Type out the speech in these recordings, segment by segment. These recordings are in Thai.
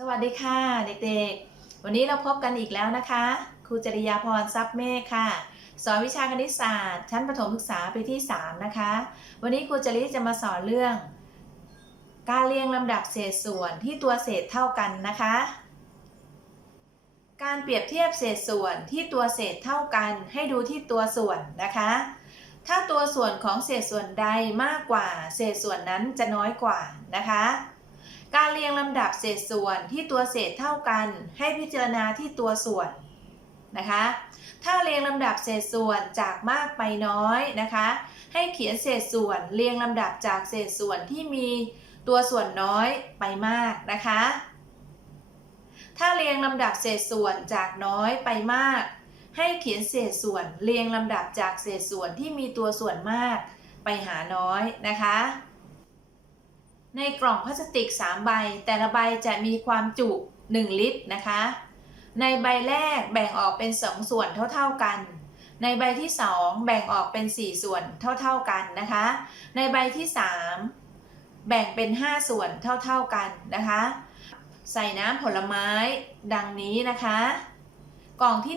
สวัสดีค่ะเด็กๆ วันนี้เราพบกันอีกแล้วนะคะ ครูจริยาพรทรัพย์เมฆค่ะ สอนวิชาคณิตศาสตร์ ชั้นประถมศึกษาปีที่ 3 นะคะ วันนี้ครูจริจะมาสอนเรื่อง การเรียงลำดับเศษส่วนที่ตัวเศษเท่ากันนะคะ การเปรียบเทียบเศษส่วนที่ตัวเศษเท่ากันให้ดูที่ตัวส่วนนะคะ ถ้าตัวส่วนของเศษส่วนใดมากกว่า เศษส่วนนั้นจะน้อยกว่านะคะ การเรียงลำดับเศษส่วนที่ตัวเศษเท่ากัน ให้พิจารณาที่ตัวส่วนนะคะ ถ้าเรียงลำดับเศษส่วนจากมากไปน้อยนะคะ ให้เขียนเศษส่วนเรียงลำดับจากเศษส่วนที่มีตัวส่วนน้อยไปมากนะคะ ถ้าเรียงลำดับเศษส่วนจากน้อยไปมาก ให้เขียนเศษส่วนเรียงลำดับจากเศษส่วนที่มีตัวส่วนมากไปหาน้อยนะคะ ในกล่องพลาสติก 3 ใบ แต่ละใบจะมีความจุ 1 ลิตรนะคะ ในใบแรกแบ่งออกเป็น 2 ส่วนเท่าๆกัน ในใบที่ 2 แบ่งออกเป็น 4 ส่วนเท่าๆกันนะคะ ในใบที่ 3 แบ่งเป็น 5 ส่วนเท่าๆกันนะคะ ใส่น้ำผลไม้ดังนี้นะคะ กล่องที่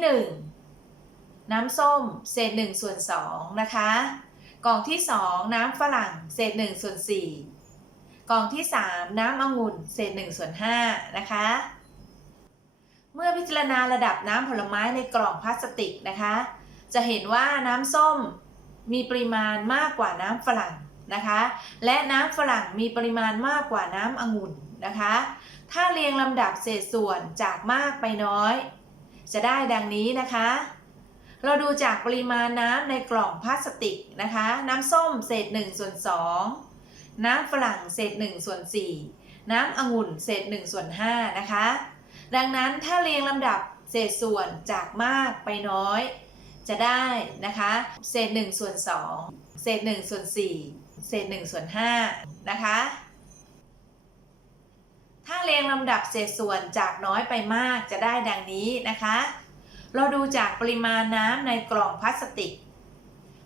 1 น้ำส้มเศษ1ส่วน2นะคะ กล่องที่ 2 น้ำฝรั่งเศษ1ส่วน4 กล่องที่ 3 น้ำองุ่นเศษ1ส่วน5นะคะ เมื่อพิจารณาระดับน้ำผลไม้ในกล่องพลาสติกนะคะ จะเห็นว่าน้ำส้มมีปริมาณมากกว่าน้ำฝรั่งนะคะ และน้ำฝรั่งมีปริมาณมากกว่าน้ำองุ่นนะคะ ถ้าเรียงลำดับเศษส่วนจากมากไปน้อย จะได้ดังนี้นะคะ เราดูจากปริมาณน้ำในกล่องพลาสติกนะคะ น้ำส้มเศษ1ส่วน2 น้ำฝรั่งเศษ1ส่วน4น้ำองุ่นเศษ1ส่วน5นะคะ ดังนั้นถ้าเรียงลำดับเศษส่วนจากมากไปน้อย จะได้นะคะ เศษ1ส่วน2เศษ1ส่วน4เศษ1ส่วน5นะคะ ถ้าเรียงลำดับเศษส่วนจากน้อยไปมากจะได้ดังนี้นะคะ เราดูจากปริมาณน้ำในกล่องพลาสติก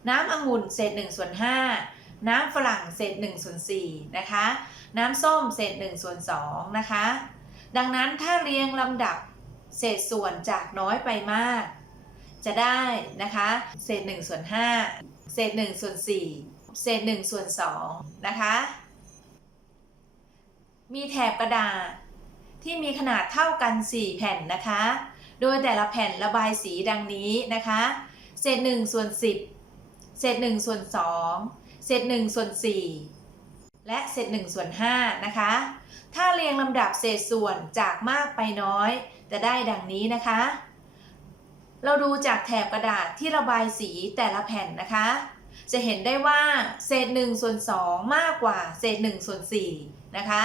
น้ำองุ่นเศษ1ส่วน5 น้ำฝรั่งเศษ1ส่วน4นะคะ น้ำส้มเศษ1ส่วน2นะคะ ดังนั้นถ้าเรียงลำดับเศษส่วนจากน้อยไปมาก จะได้นะคะ เศษ1ส่วน5เศษ1ส่วน4เศษ1ส่วน2นะคะ มีแถบกระดาษที่มีขนาดเท่ากัน 4 แผ่นนะคะ โดยแต่ละแผ่นระบายสีดังนี้นะคะ เศษ1ส่วน10 เศษ1ส่วน2 เศษ1ส่วน4และเศษ1ส่วน5นะคะ ถ้าเรียงลำดับเศษส่วนจากมากไปน้อย จะได้ดังนี้นะคะ เราดูจากแถบกระดาษที่ระบายสีแต่ละแผ่นนะคะ จะเห็นได้ว่าเศษ1ส่วน2มากกว่าเศษ1ส่วน4นะคะ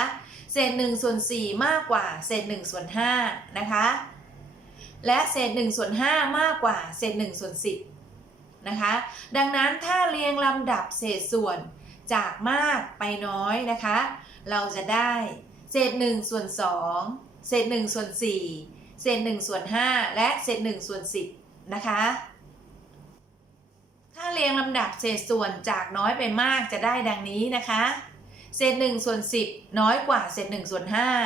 เศษ1ส่วน4มากกว่าเศษ1ส่วน5นะคะ และเศษ1ส่วน5มากกว่าเศษ1ส่วน10 นะคะ ดังนั้นถ้าเรียงลำดับเศษส่วนจากมากไปน้อยนะคะ เราจะได้เศษ1ส่วน2เศษ1ส่วน4เศษ1ส่วน5และเศษ1ส่วน10นะคะ ถ้าเรียงลำดับเศษส่วนจากน้อยไปมากจะได้ดังนี้นะคะ เศษ1ส่วน10 น้อยกว่าเศษ1ส่วน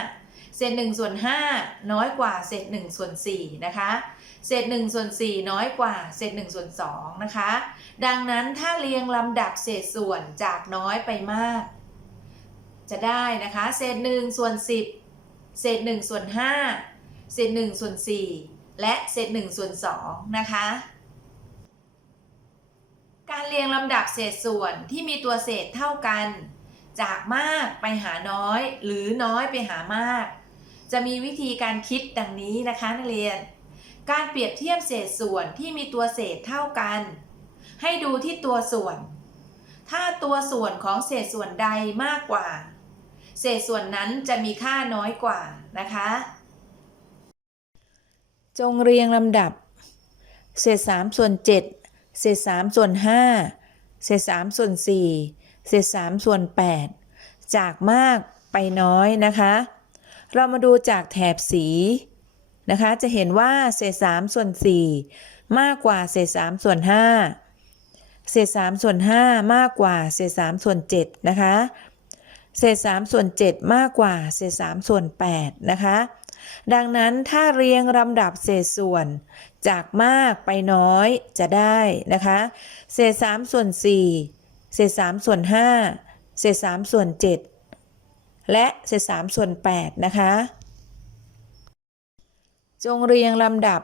5เศษ1ส่วน5น้อยกว่าเศษ1ส่วน4นะคะ เศษ1ส่วน4น้อยกว่าเศษ1ส่วน2นะคะ ดังนั้นถ้าเรียงลำดับเศษส่วนจากน้อยไปมาก จะได้นะคะ เศษ1ส่วน10 เศษ1ส่วน5เศษ1ส่วน4และเศษ1ส่วน2นะคะการเรียงลำดับเศษส่วนที่มีตัวเศษเท่ากัน จากมากไปหาน้อย หรือน้อยไปหามาก จะมีวิธีการคิดดังนี้นะคะนักเรียน การเปรียบเทียบเศษส่วนที่มีตัวเศษเท่ากัน ให้ดูที่ตัวส่วน ถ้าตัวส่วนของเศษส่วนใดมากกว่า เศษส่วนนั้นจะมีค่าน้อยกว่านะคะ จงเรียงลำดับ เศษ3ส่วน7เศษ3ส่วน5เศษ3ส่วน4เศษ3ส่วน 8 จากมากไปน้อยนะคะ เรามาดูจากแถบสี นะคะ จะเห็นว่าเศษ3ส่วน4มากกว่าเศษ3ส่วน5เศษ3ส่วน5มากกว่าเศษ3ส่วน7นะคะเศษ3ส่วน7มากกว่าเศษ3ส่วน8นะคะดังนั้นถ้าเรียงลำดับเศษส่วน จากมากไปน้อยจะได้นะคะ เศษ3ส่วน4เศษ3ส่วน5เศษ3ส่วน7และเศษ3ส่วน8นะคะ จงเรียงลำดับ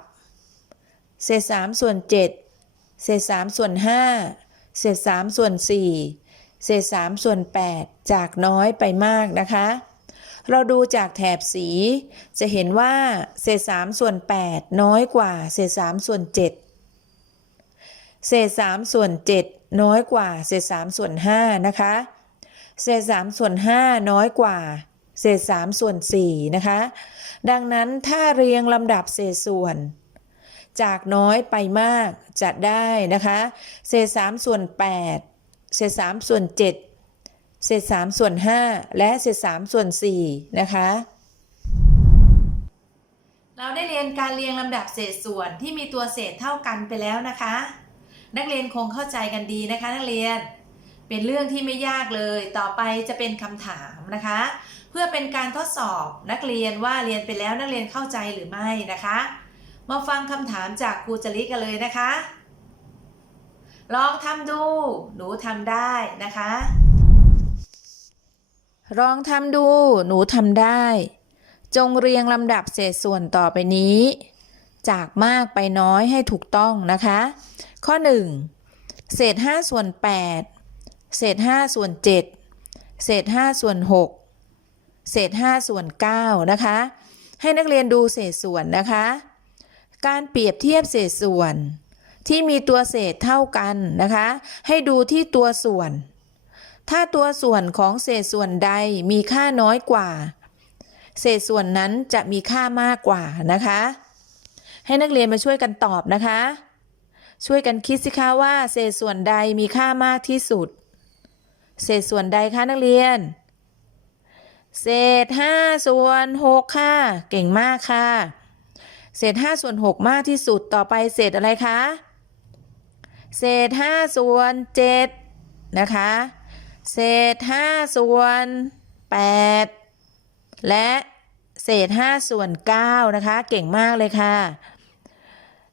เศษ3ส่วน7เศษ3ส่วน5เศษ3ส่วน4เศษ3ส่วน8จากน้อยไปมากนะคะ เราดูจากแถบสี จะเห็นว่าเศษ3ส่วน8น้อยกว่า เศษ3ส่วน7เศษ3ส่วน7น้อยกว่า เศษ3ส่วน5นะคะ เศษ3ส่วน5น้อยกว่า เศษ3ส่วน4นะคะ ดังนั้นถ้าเรียงลำดับเศษส่วน จากน้อยไปมากจะได้นะคะ เศษ3ส่วน 8 เศษ3ส่วน 7 เศษ3ส่วน 5 และเศษ3ส่วน 4 นะคะเราได้เรียนการเรียงลำดับเศษส่วนที่มีตัวเศษเท่ากันไปแล้วนะคะ นักเรียนคงเข้าใจกันดีนะคะ นักเรียน เป็นเรื่องที่ไม่ยากเลย ต่อไปจะเป็นคำถามนะคะ เพื่อเป็นการทดสอบนักเรียนว่าเรียนไปแล้วนักเรียนเข้าใจหรือไม่นะคะ มาฟังคำถามจากครูจริกันเลยนะคะ ลองทำดู หนูทำได้นะคะ ลองทำดู หนูทำได้ จงเรียงลำดับเศษส่วนต่อไปนี้ จากมากไปน้อยให้ถูกต้องนะคะ ข้อ 1 เศษ5ส่วน8 เศษ5ส่วน7เศษ5ส่วน6เศษ5ส่วน9นะคะ ให้นักเรียนดูเศษส่วนนะคะ การเปรียบเทียบเศษส่วนที่มีตัวเศษเท่ากันนะคะ ให้ดูที่ตัวส่วน ถ้าตัวส่วนของเศษส่วนใดมีค่าน้อยกว่า เศษส่วนนั้นจะมีค่ามากกว่านะคะ ให้นักเรียนมาช่วยกันตอบนะคะ ช่วยกันคิดสิคะว่าเศษส่วนใดมีค่ามากที่สุด เศษส่วนใดคะนักเรียน เศษ5ส่วน6ค่ะ เก่งมากค่ะ เศษ5ส่วน6มากที่สุดต่อไปเศษอะไรคะ เศษ5ส่วน7นะคะ เศษ5ส่วน8และเศษ5ส่วน9นะคะ เก่งมากเลยค่ะ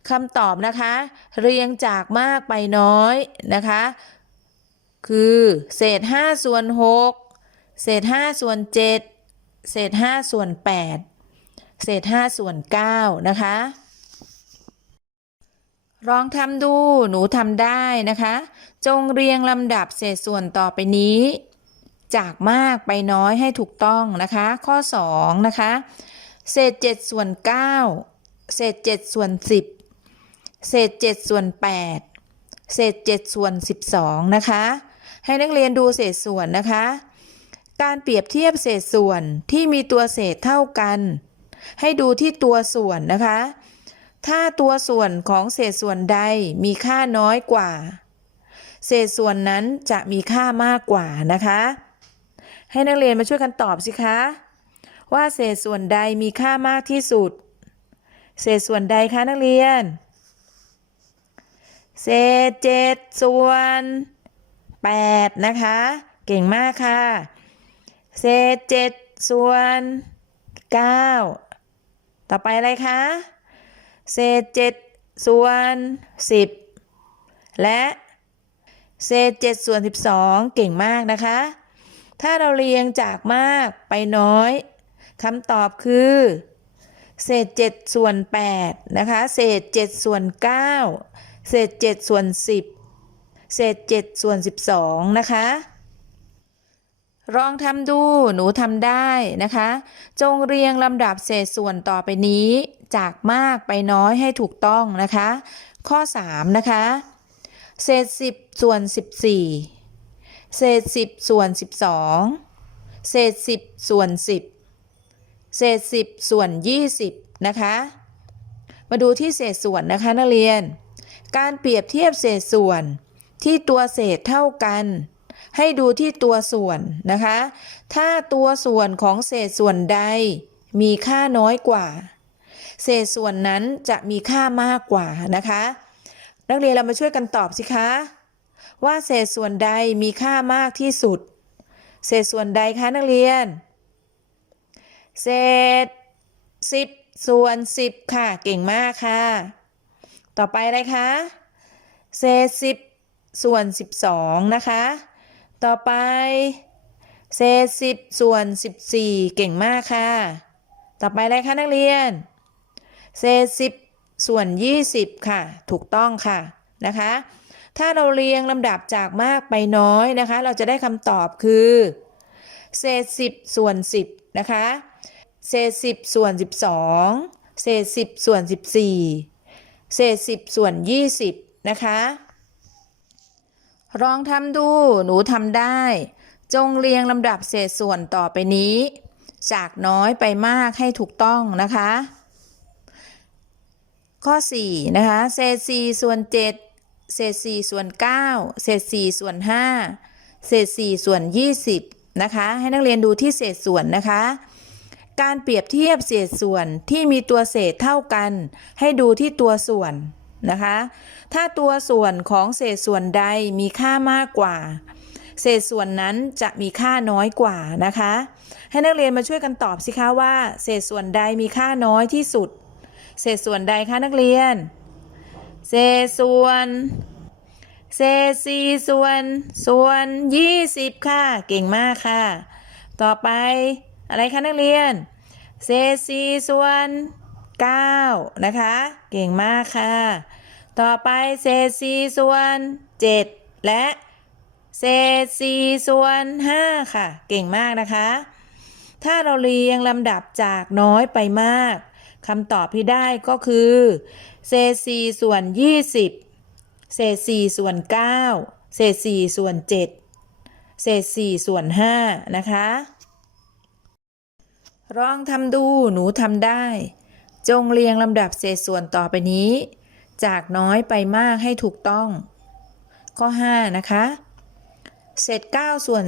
คำตอบนะคะ เรียงจากมากไปน้อยนะคะ คือเศษ5ส่วน6เศษ5ส่วน7เศษ5ส่วน8เศษ5ส่วน9นะคะ ลองทำดูหนูทำได้นะคะ จงเรียงลำดับเศษส่วนต่อไปนี้ จากมากไปน้อยให้ถูกต้องนะคะ ข้อ 2 นะคะ เศษ7ส่วน9เศษ7ส่วน10 เศษ7ส่วน8เศษ7ส่วน 12 นะคะ ให้นักเรียนดูเศษส่วนนะคะ การเปรียบเทียบเศษส่วนที่มีตัวเศษเท่ากัน ให้ดูที่ตัวส่วนนะคะ ถ้าตัวส่วนของเศษส่วนใดมีค่าน้อยกว่า เศษส่วนนั้นจะมีค่ามากกว่านะคะ ให้นักเรียนมาช่วยกันตอบสิคะว่าเศษส่วนใดมีค่ามากที่สุด เศษส่วนใดคะนักเรียน เศษเจ็ดส่วน แปดนะคะ เก่งมากค่ะ เศษเจ็ดส่วนเก้าต่อไปอะไรคะ เศษเจ็ดส่วนสิบและเศษเจ็ดส่วนสิบสองเก่งมากนะคะ ถ้าเราเรียงจากมากไปน้อยคำตอบคือ เศษเจ็ดส่วนแปดนะคะ เศษเจ็ดส่วนเก้าเศษเจ็ดส่วนสิบ เศษเจ็ดส่วนสิบสองนะคะลองทำดูหนูทำได้นะคะ จงเรียงลำดับเศษส่วนต่อไปนี้ จากมากไปน้อยให้ถูกต้องนะคะ ข้อ 3 นะคะ เศษ 10 ส่วน 14 เศษ 10 ส่วน 12 เศษ 10 ส่วน 10 เศษ 10 ส่วน 20 นะคะ มาดูที่เศษส่วนนะคะนักเรียน การเปรียบเทียบเศษส่วน ที่ตัวเศษเท่ากัน ให้ดูที่ตัวส่วนนะคะ ถ้าตัวส่วนของเศษส่วนใดมีค่าน้อยกว่า เศษส่วนนั้นจะมีค่ามากกว่านะคะ นักเรียนเรามาช่วยกันตอบสิคะ ว่าเศษส่วนใดมีค่ามากที่สุด เศษส่วนใดคะนักเรียน เศษสิบส่วนสิบค่ะ เก่งมากค่ะ ต่อไปอะไรคะ เศษสิบ ส่วนสิบสองนะคะ ต่อไป เศษสิบส่วนสิบสี่เก่งมากค่ะ ต่อไปอะไรคะนักเรียน เศษสิบส่วนยี่สิบค่ะ ถูกต้องค่ะนะคะ ถ้าเราเรียงลำดับจากมากไปน้อยนะคะ เราจะได้คำตอบคือ เศษสิบส่วนสิบนะคะ เศษสิบส่วนสิบสองเศษสิบส่วนสิบสี่เศษสิบส่วนยี่สิบนะคะ ลองทำดู หนูทำได้ จงเรียงลำดับเศษส่วนต่อไปนี้ จากน้อยไปมากให้ถูกต้องนะคะ ข้อ 4 นะคะ เศษ 4 ส่วน 7 เศษ 4 ส่วน 9 เศษ 4 ส่วน 5 เศษ 4 ส่วน 20 นะคะ ให้นักเรียนดูที่เศษส่วนนะคะ การเปรียบเทียบเศษส่วนที่มีตัวเศษเท่ากัน ให้ดูที่ตัวส่วน นะคะ ถ้าตัวส่วนของเศษส่วนใดมีค่ามากกว่า เศษส่วนนั้นจะมีค่าน้อยกว่านะคะ ให้นักเรียนมาช่วยกันตอบสิคะว่า เศษส่วนใดมีค่าน้อยที่สุด เศษส่วนใดคะนักเรียน เศษส่วนเศษสี่ส่วน ส่วนยี่สิบค่ะ เก่งมากค่ะ ต่อไปอะไรคะนักเรียน เศษสี่ส่วน เก้านะคะ เก่งมากค่ะ ต่อไปเศษสี่ส่วนเจ็ดและเศษสี่ส่วนห้าค่ะ เก่งมากนะคะ ถ้าเราเรียงลำดับจากน้อยไปมากคำตอบที่ได้ก็คือเศษสี่ส่วนยี่สิบเศษสี่ส่วนเก้าเศษสี่ส่วนเจ็ดเศษสี่ส่วนห้านะคะลองทำดูหนูทำได้ จงเรียงลำดับเศษส่วนต่อไปนี้ จากน้อยไปมากให้ถูกต้อง ข้อ 5 นะคะ เศษ 9 ส่วน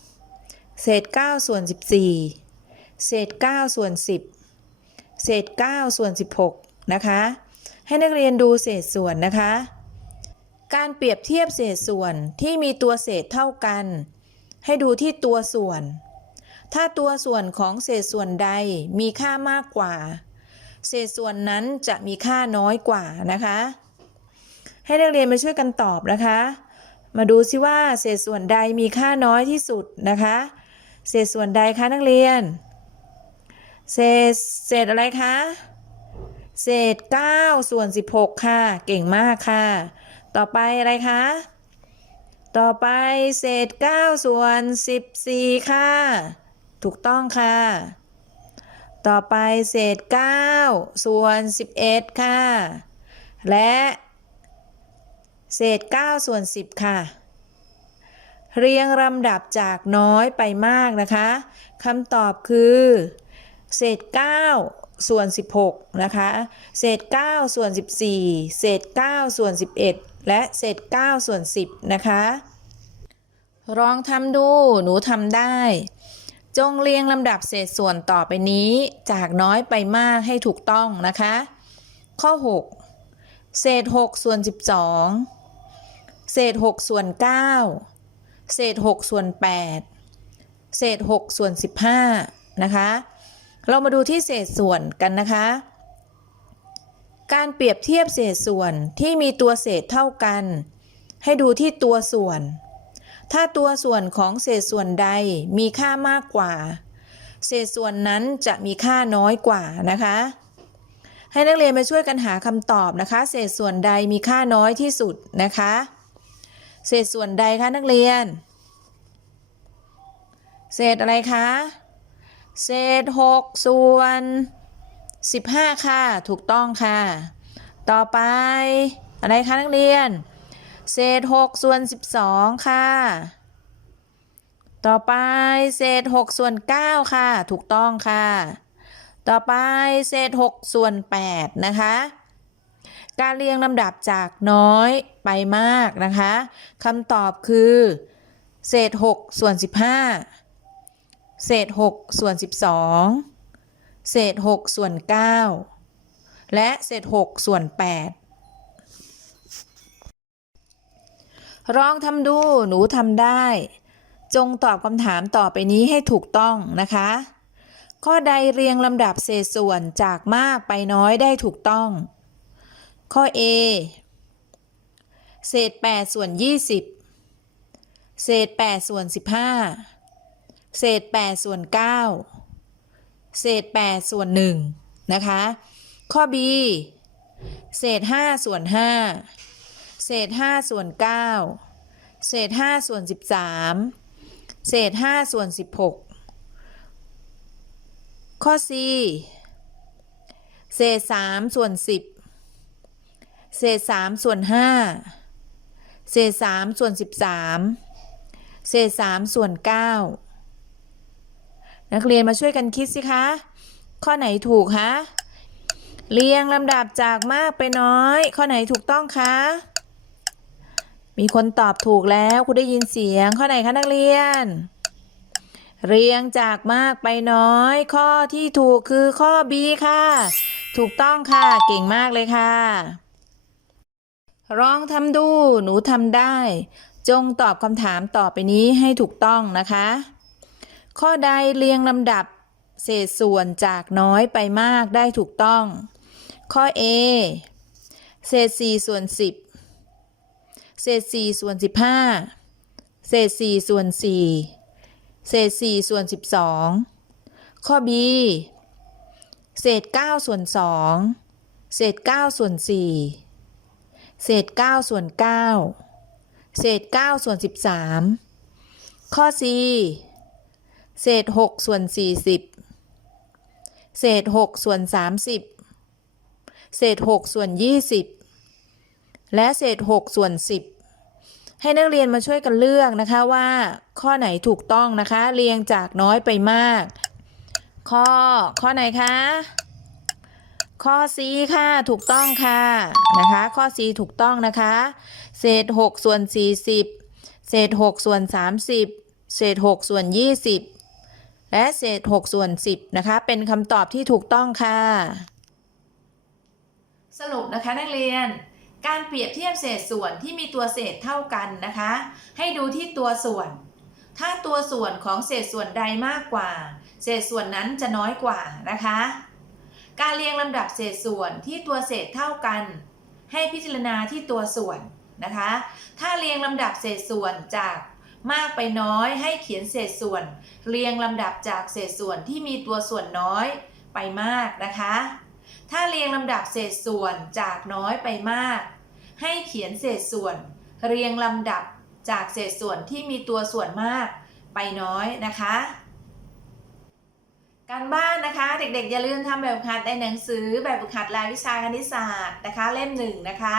11 เศษ 9 ส่วน 14 เศษ 9 ส่วน 10 เศษ 9 ส่วน 16 นะคะ ให้นักเรียนดูเศษส่วนนะคะ การเปรียบเทียบเศษส่วนที่มีตัวเศษเท่ากัน ให้ดูที่ตัวส่วน ถ้าตัวส่วนของเศษส่วนใดมีค่ามากกว่า เศษส่วนนั้นจะมีค่าน้อยกว่านะคะ ให้นักเรียนมาช่วยกันตอบนะคะ มาดูซิว่าเศษส่วนใดมีค่าน้อยที่สุดนะคะ เศษส่วนใดคะนักเรียน เศษเศษอะไรคะเศษ 9 ส่วน 16 ค่ะ เก่งมากค่ะ ต่อไปอะไรคะ ต่อไปเศษ 9 ส่วน 14 ค่ะ ถูกต้องค่ะ ต่อไปเศษ 9 ส่วน 11 ค่ะ และเศษ 9 ส่วน 10 ค่ะ เรียงลำดับจากน้อยไปมากนะคะคำตอบคือ เศษ 9 ส่วน 16 นะคะ เศษ 9 ส่วน 14 เศษ 9 ส่วน 11 และเศษ 9 ส่วน 10 นะคะ ลองทำดูหนูทำได้ จงเรียงลำดับเศษส่วนต่อไปนี้ จากน้อยไปมากให้ถูกต้องนะคะ ข้อ 6 เศษ 6 ส่วน 12 เศษ 6 ส่วน 9 เศษ 6 ส่วน 8 เศษ 6 ส่วน 15 นะคะ เรามาดูที่เศษส่วนกันนะคะ การเปรียบเทียบเศษส่วนที่มีตัวเศษเท่ากัน ให้ดูที่ตัวส่วน ถ้าตัวส่วนของเศษส่วนใดมีค่ามากกว่า เศษส่วนนั้นจะมีค่าน้อยกว่านะคะ ให้นักเรียนมาช่วยกันหาคำตอบนะคะ เศษส่วนใดมีค่าน้อยที่สุดนะคะ เศษส่วนใดคะนักเรียน เศษอะไรคะ เศษ6ส่วน15 ค่ะ ถูกต้องค่ะ ต่อไปอะไรคะนักเรียน เศษ6ส่วน12ค่ะ ต่อไปเศษ6ส่วน9ค่ะ ถูกต้องค่ะ ต่อไปเศษ6ส่วน8นะคะ การเรียงลำดับจากน้อยไปมากนะคะคำตอบคือ เศษ6ส่วน15เศษ6ส่วน12เศษ6ส่วน9และเศษ6ส่วน8 ลองทำดูหนูทำได้ จงตอบคำถามต่อไปนี้ให้ถูกต้องนะคะ ข้อใดเรียงลำดับเศษส่วนจากมากไปน้อยได้ถูกต้อง ข้อ A เศษ 8 ส่วน 20 เศษ 8 ส่วน 15 เศษ 8 ส่วน 9 เศษ 8 ส่วน 1 นะคะ ข้อ B เศษ 5 ส่วน 5 เศษ5ส่วน9เศษ5ส่วน13เศษ5ส่วน16ข้อ C เศษ3ส่วน10เศษ3ส่วน5เศษ3ส่วน13เศษ3ส่วน9นักเรียนมาช่วยกันคิดสิคะ ข้อไหนถูกคะ เรียงลำดับจากมากไปน้อย ข้อไหนถูกต้องคะ มีคนตอบถูกแล้วคุณได้ยินเสียงข้อไหนคะนักเรียน เรียงจากมากไปน้อย ข้อที่ถูกคือข้อ B ค่ะ ถูกต้องค่ะเก่งมากเลยค่ะลองทำดูหนูทำได้ จงตอบคำถามต่อไปนี้ให้ถูกต้องนะคะ ข้อใดเรียงลำดับเศษส่วนจากน้อยไปมากได้ถูกต้อง ข้อ A เศษ4ส่วน10 เศษ4ส่วน15เศษ4ส่วน4เศษ4ส่วน12ข้อ B เศษ9ส่วน2เศษ9ส่วน4เศษ9ส่วน9เศษ9ส่วน13ข้อ C เศษ6ส่วน40เศษ6ส่วน30เศษ6ส่วน20 และเศษ 6 ส่วน 10 ให้นักเรียนมาช่วยกันเลือกนะคะว่า ข้อไหนถูกต้องนะคะ เรียงจากน้อยไปมาก ข้อ ข้อไหนคะ ข้อ C ค่ะ ถูกต้องค่ะนะคะ ข้อ C ถูกต้องนะคะ เศษ 6 ส่วน 40 เศษ 6 ส่วน 30 เศษ 6 ส่วน 20 และเศษ 6 ส่วน 10 นะคะ เป็นคำตอบที่ถูกต้องค่ะ สรุปนะคะนักเรียน การเปรียบเทียบเศษส่วนที่มีตัวเศษเท่ากันนะคะ ให้ดูที่ตัวส่วน ถ้าตัวส่วนของเศษส่วนใดมากกว่า เศษส่วนนั้นจะน้อยกว่านะคะ การเรียงลำดับเศษส่วนที่ตัวเศษเท่ากัน ให้พิจารณาที่ตัวส่วนนะคะ ถ้าเรียงลำดับเศษส่วนจากมากไปน้อยให้เขียนเศษส่วน เรียงลำดับจากเศษส่วนที่มีตัวส่วนน้อยไปมากนะคะ ถ้าเรียงลำดับเศษส่วนจากน้อยไปมาก ให้เขียนเศษส่วน เรียงลำดับจากเศษส่วนที่มีตัวส่วนมากไปน้อยนะคะ การบ้านนะคะเด็กๆ อย่าลืมทำแบบฝึกหัดในหนังสือแบบฝึกหัดรายวิชาคณิตศาสตร์นะคะเล่มหนึ่งนะคะ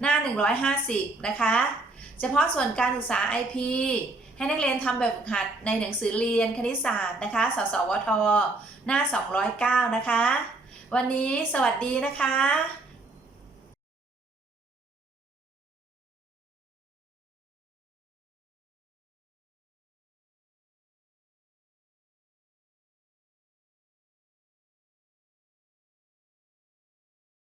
หน้า 150 นะคะ เฉพาะส่วนการศึกษา IP ให้นักเรียนทำแบบฝึกหัดในหนังสือเรียนคณิตศาสตร์นะคะ สสวท หน้า 209 นะคะ วันนี้สวัสดีนะคะ